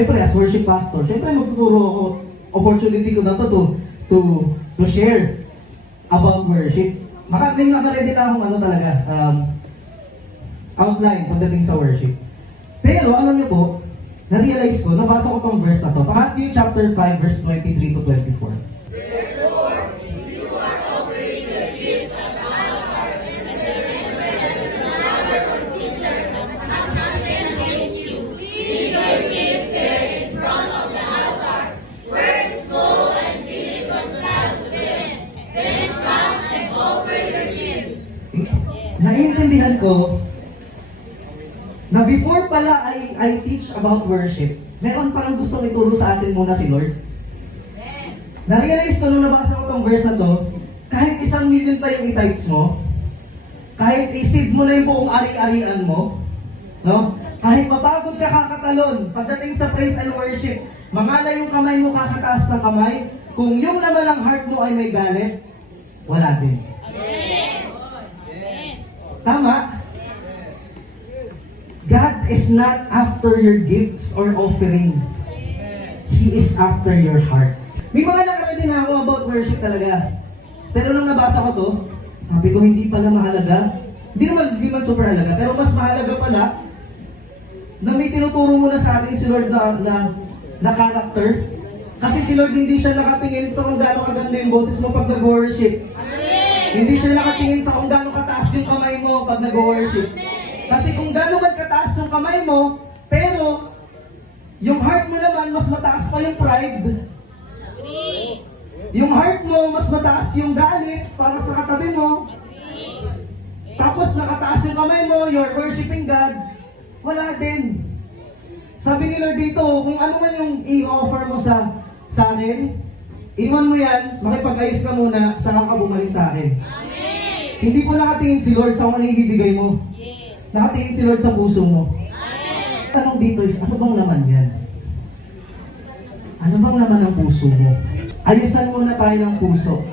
Siyempre, as worship pastor, siyempre magtuturo ako, opportunity ko na to share about worship. May naka-ready na akong outline pagdating sa worship. Pero alam niyo po, na-realize ko, nabasa ko tong verse na to, Matthew chapter 5, verse 23 to 24. Naiintindihan ko na before pala I teach about worship, meron palang gustong ituro sa atin muna si Lord. Na-realize ko nung nabasa ko tong verse na to, kahit 1,000,000 pa yung i-tithes mo, kahit i-seed mo na yung buong ari-arian mo, no? Kahit mapagod ka kakatalon, pagdating sa praise and worship, mangalay yung kamay mo, kakataas ng kamay, kung yung naman ang heart mo ay may galit, wala din. Tama? God is not after your gifts or offering. He is after your heart. May mga nakaredy na ako about worship talaga. Pero nung nabasa ko to, sabi ko hindi pala mahalaga. Hindi man super halaga, pero mas mahalaga pala na may tinuturo mo na sa atin si Lord na character. Kasi si Lord hindi siya nakatingin sa kung gaano kaganda yung boses mo pag nag-worship. Hindi siya nakatingin sa kung gaano kataas yung kamay mo pag nag-worship. Kasi kung gaano man kataas yung kamay mo, pero yung heart mo naman, mas mataas pa yung pride. Yung heart mo, mas mataas yung galit para sa katabi mo. Tapos nakataas yung kamay mo, you're worshiping God, wala din. Sabi ni Lord dito, kung ano man yung i-offer mo sa akin, iwan mo yan, makipag-ayos ka muna, saka ka bumalik sa akin. Amen. Hindi po nakatingin si Lord sa kung ano yung ibibigay mo. Yes. Nakatingin si Lord sa puso mo. Amen. Tanong dito is, ano bang laman yan? Ano bang laman ng puso mo? Ayusan muna tayo ng puso.